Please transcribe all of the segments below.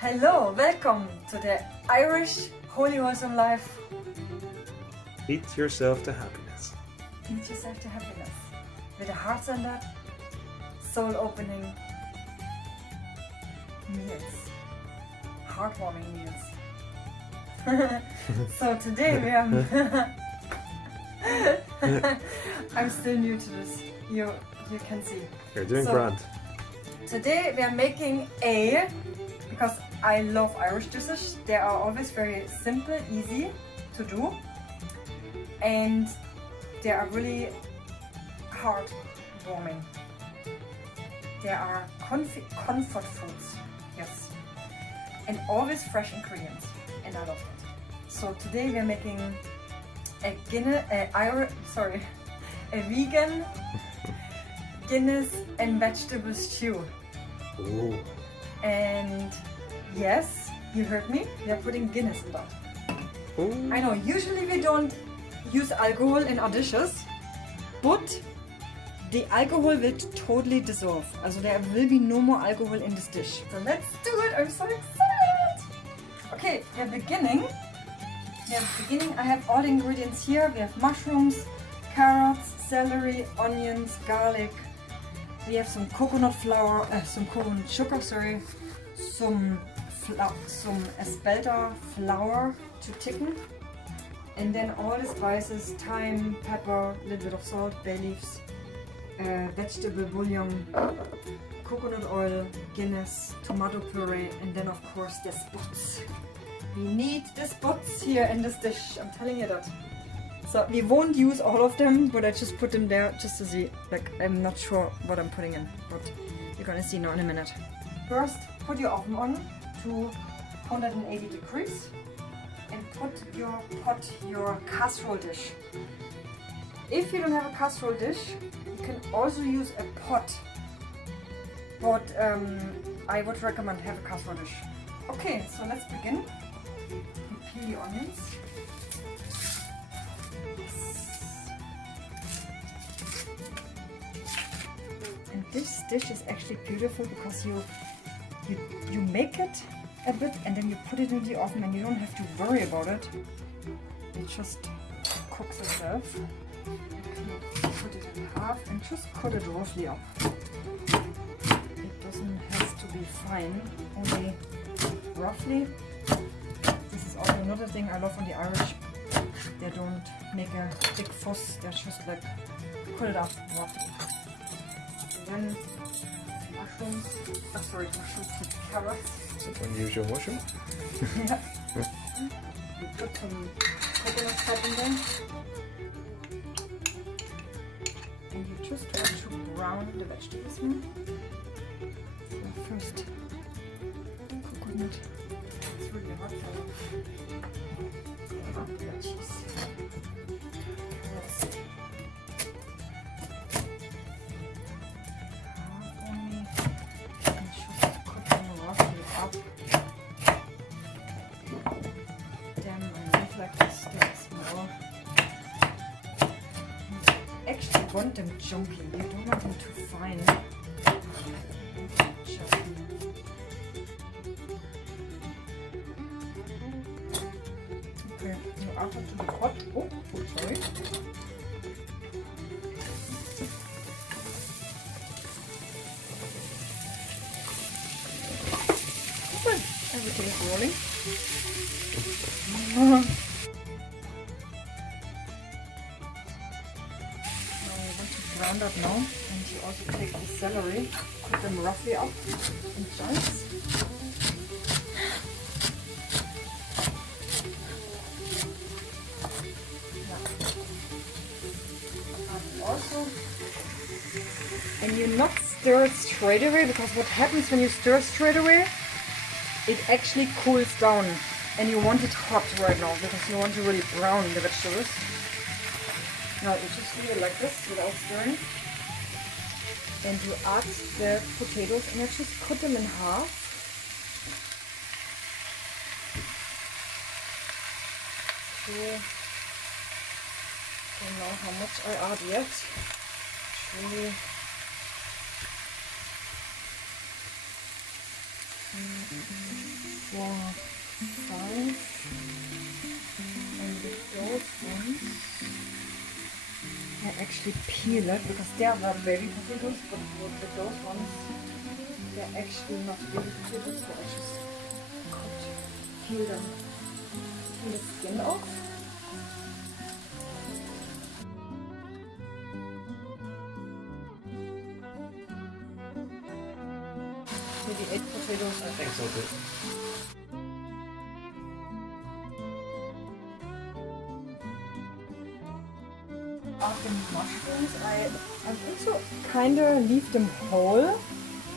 Hello, welcome to the Irish Holy Wholesome Life. Eat yourself to happiness. Eat yourself to happiness. With a heart on that, soul opening meals. Heartwarming meals. So today we are I'm still new to this. You can see. You're doing grand. Today we are making because I love Irish dishes. They are always very simple, easy to do, and they are really heartwarming. They are comfort foods, yes, and always fresh ingredients, and I love it. So today we are making a vegan Guinness and vegetable stew. Ooh. And yes, you heard me, we are putting Guinness in that. Ooh. I know, usually we don't use alcohol in our dishes, but the alcohol will totally dissolve. Also there will be no more alcohol in this dish. So let's do it, I'm so excited! Okay, we are beginning. I have all the ingredients here. We have mushrooms, carrots, celery, onions, garlic. We have some coconut flour, some coconut sugar, sorry, some Spelt flour to thicken, and then all the spices: thyme, pepper, a little bit of salt, bay leaves, vegetable bouillon, coconut oil, Guinness, tomato puree, and then of course the spots. We need the spots here in this dish, I'm telling you that. So we won't use all of them, but I just put them there just to see. Like, I'm not sure what I'm putting in, but you're gonna see now in a minute. First, put your oven on to 180 degrees and put your casserole dish. If you don't have a casserole dish, you can also use a pot, but I would recommend have a casserole dish. Okay, so let's begin. We peel the onions. And this dish is actually beautiful because you make it a bit and then you put it in the oven and you don't have to worry about it. It just cooks itself. Put it in half and just cut it roughly up. It doesn't have to be fine, only roughly. This is also another thing I love on the Irish. They don't make a big fuss, they just like cut it up roughly. And then mushrooms, carrots. Is it unusual mushroom? Yeah. We put some coconut fat in there. And you just want to brown the vegetables more. So first, coconut. It's really hot for veggies. Carrots. Half only. And just cut them roughly up. Then I leave like this, that's more. You actually want them chunky, you don't want them too fine. Okay, now add it to the pot. Oh, sorry. Okay, everything is rolling. Now you want to brown that now, and you also take the celery, cut them roughly up in chunks. Also, and you not stir it straight away, because what happens when you stir straight away, it actually cools down, and you want it hot right now because you want to really brown the vegetables. Now you just do it like this without stirring, and you add the potatoes and you just cut them in half. So, don't know how much I add yet. Really. 4, 5. And with those ones, I actually peel it because they are baby potatoes, but with those ones, they're actually not baby potatoes, so I just peel them, peel the skin off. Maybe 8 potatoes, I think. So good. Of the mushrooms, I also kind of leave them whole.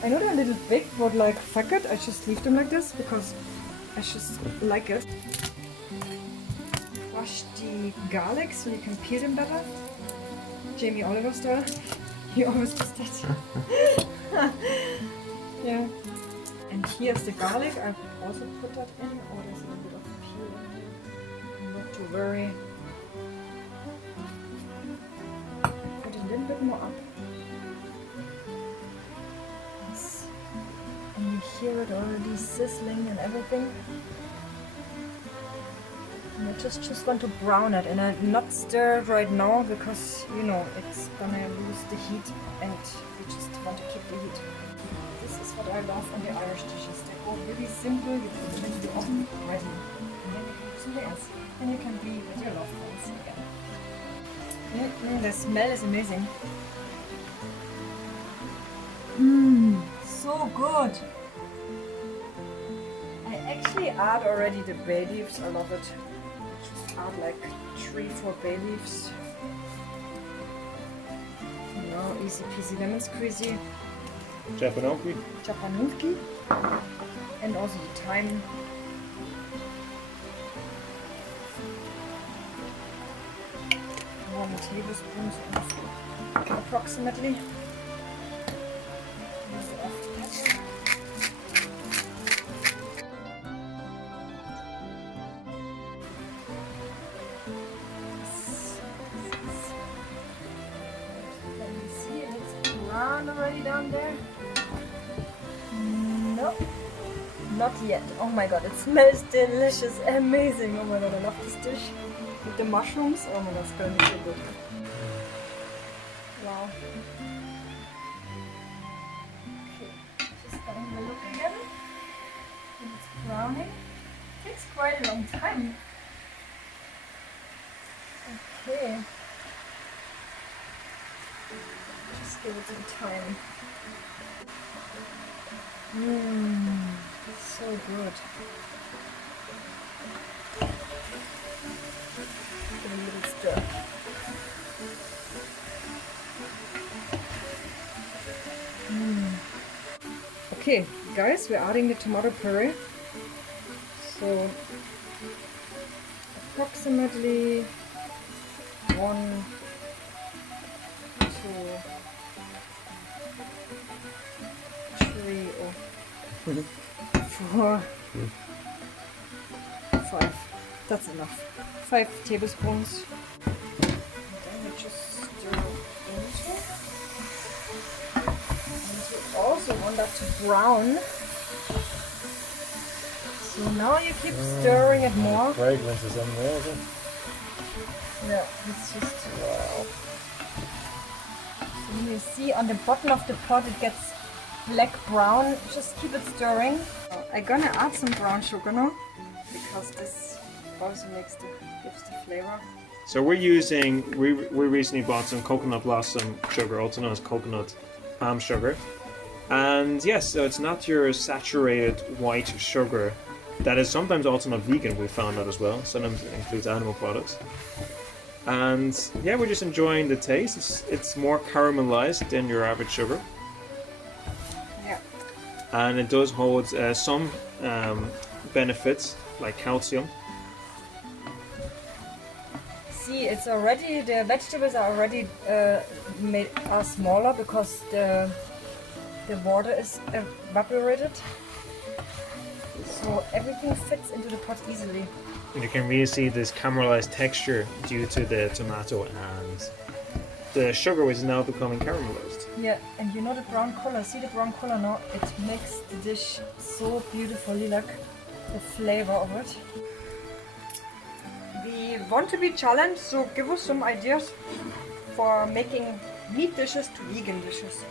I know they're a little big, but like fuck it, I just leave them like this because I just like it. Wash the garlic so you can peel them better. Jamie Oliver style. He always does that. Yeah. And here's the garlic. I also put that in. Oh, there's a little bit of peel. Not to worry. Put a little bit more up. Yes. And you hear it already sizzling and everything. And I just want to brown it, and I not stir it right now because you know it's gonna lose the heat, and we just want to keep the heat. This is what I love on the Irish dishes. They go really simple. You put them into the oven, ready, and then you can do something else. And you can be with your loved ones again. The smell is amazing. So good. I actually add already the bay leaves. I love it. I just add like 3-4 bay leaves. You know, easy peasy lemon squeezy. Japanulki. And also the thyme. 1 tablespoon approximately. Already down there? No, not yet. Oh my god, it smells delicious, amazing. Oh my god, I love this dish with the mushrooms. Oh my god, it's gonna be so good. Wow. Okay, just having a look again. And it's browning. It takes quite a long time. Okay. Just give it some time. So good. Give it a little stir. Okay, guys, we're adding the tomato puree. So approximately 1, 2, 3 or 4, 5. That's enough. 5 tablespoons. And then we just stir into. And you also want that to brown. So now you keep stirring it more. Fragrance is in there, is it? Yeah, it's just wow. So you see on the bottom of the pot it gets black brown. Just keep it stirring. I'm gonna add some brown sugar now because this also gives the flavor. So we're using, we recently bought some coconut blossom sugar, also known as coconut palm sugar. And yes, so it's not your saturated white sugar that is sometimes also not vegan, we found out as well. Sometimes it includes animal products. And yeah, we're just enjoying the taste. It's more caramelized than your average sugar. Yeah. And it does hold some benefits like calcium. See, it's already, the vegetables are already are smaller because the water is evaporated. So everything fits into the pot easily. And you can really see this caramelized texture due to the tomato and the sugar, which is now becoming caramelized. Yeah, and you know the brown color. See the brown color now? It makes the dish so beautifully. Look, the flavor of it. We want to be challenged, so give us some ideas for making meat dishes to vegan dishes.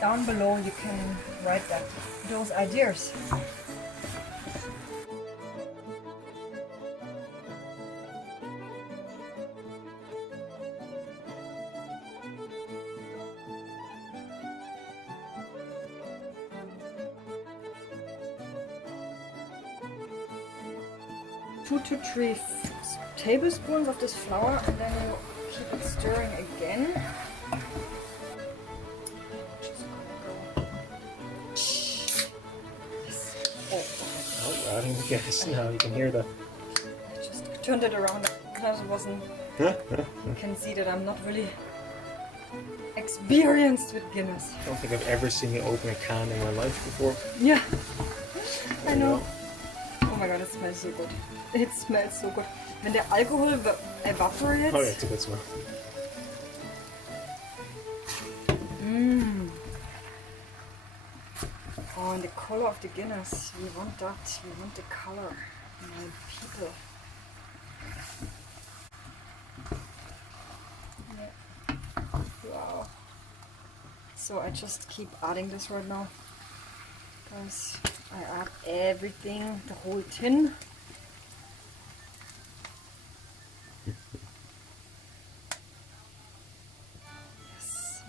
Down below you can write that, those ideas. Two to three tablespoons of this flour, and then you keep it stirring again. Oh, adding the Guinness now, you can hear that. I just turned it around because it wasn't. You can see that I'm not really experienced with Guinness. I don't think I've ever seen you open a can in my life before. Yeah, I know. Oh my god, it smells so good. It smells so good. Wenn der Alkohol evaporates. Oh yeah, it's a good smell. Oh, and the color of the Guinness. We want that. We want the color. My people. Yeah. Wow. So I just keep adding this right now. Because I add everything, the whole tin. Yes.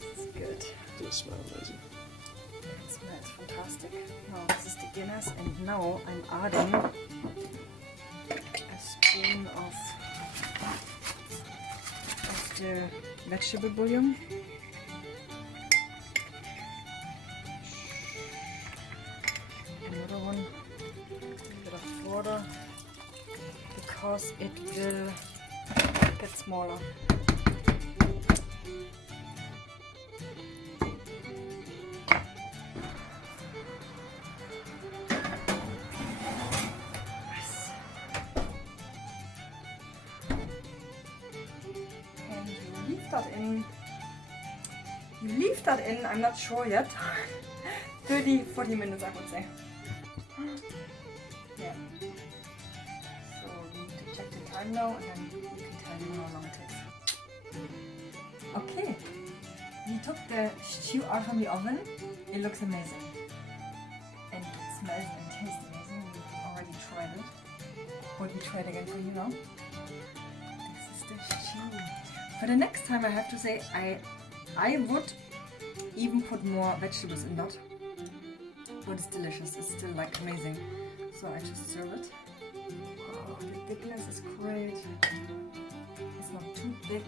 This is good. It does smell amazing. It smells fantastic. Now this is the Guinness, and now I'm adding a spoon of the vegetable bouillon. Another one, a bit of water, because it will get smaller. Yes. And you leave that in. You leave that in, I'm not sure yet. 30-40 minutes, I would say. Yeah. So we need to check the time now, and then you can tell me how long it takes. Okay. We took the stew out from the oven. It looks amazing. And it smells and tastes amazing. We already tried it. But we try it again for you now. This is the stew. For the next time, I have to say, I would even put more vegetables in that. But it's delicious. It's still like amazing. So I just serve it. Oh, the thickness is great. It's not too thick.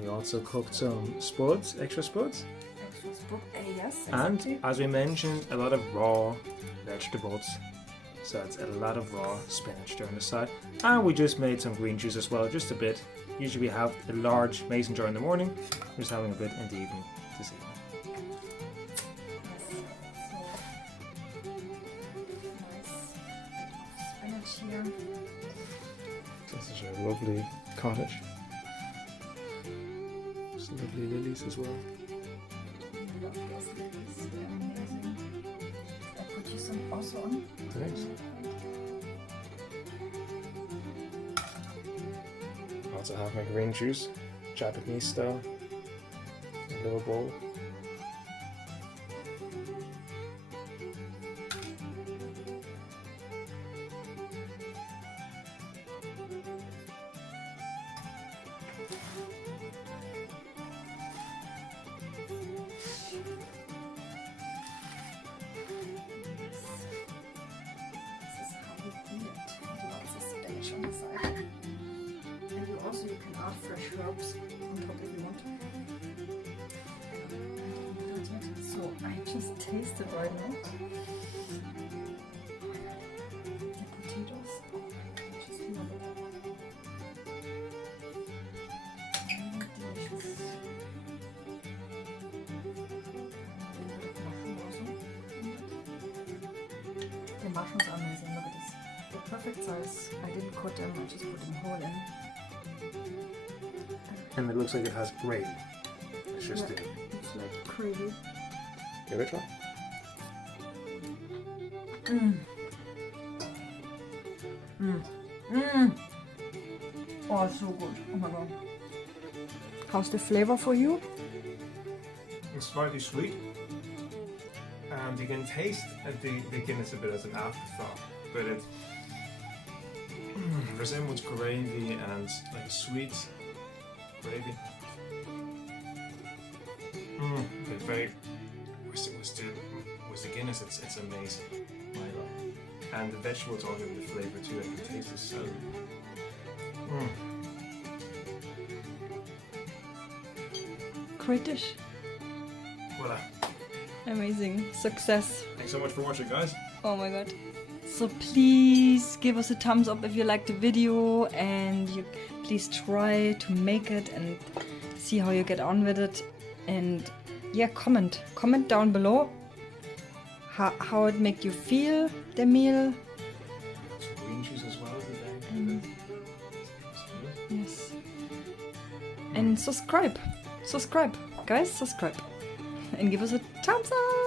We also cooked some spuds, extra spuds. Extra spud. Yes. And Exactly. as we mentioned, a lot of raw vegetables. So it's a lot of raw spinach during the side. And we just made some green juice as well, just a bit. Usually we have a large mason jar in the morning. We're just having a bit in the evening this evening. Here. This is a lovely cottage. There's lovely lilies as well. I love those lilies. They're amazing. I put you some also on. Thanks. Also have my green juice, Japanese style, in a little bowl. You can add fresh herbs on top if you want. So I just tasted right now. The potatoes. I just love it. Delicious. The mushrooms are amazing. Look at this. The perfect size. I didn't cut them. I just put them whole in. And it looks like it has gravy. Interesting. It's like crazy. Give it a try. Oh, so good. Oh my god. How's the flavor for you? It's slightly sweet. And you can taste the Guinness a bit as an afterthought, but it resembles gravy and like sweet gravy. But very with the Guinness, it's amazing. My God. And the vegetables all give the flavour too. I can taste the celery. Great dish. Voila. Amazing. Success. Thanks so much for watching, guys. Oh my god. So please give us a thumbs up if you liked the video, and you please try to make it and see how you get on with it. And yeah, comment down below how it make you feel, the meal. Some green cheese as well today. Yes. And subscribe, guys, subscribe, and give us a thumbs up.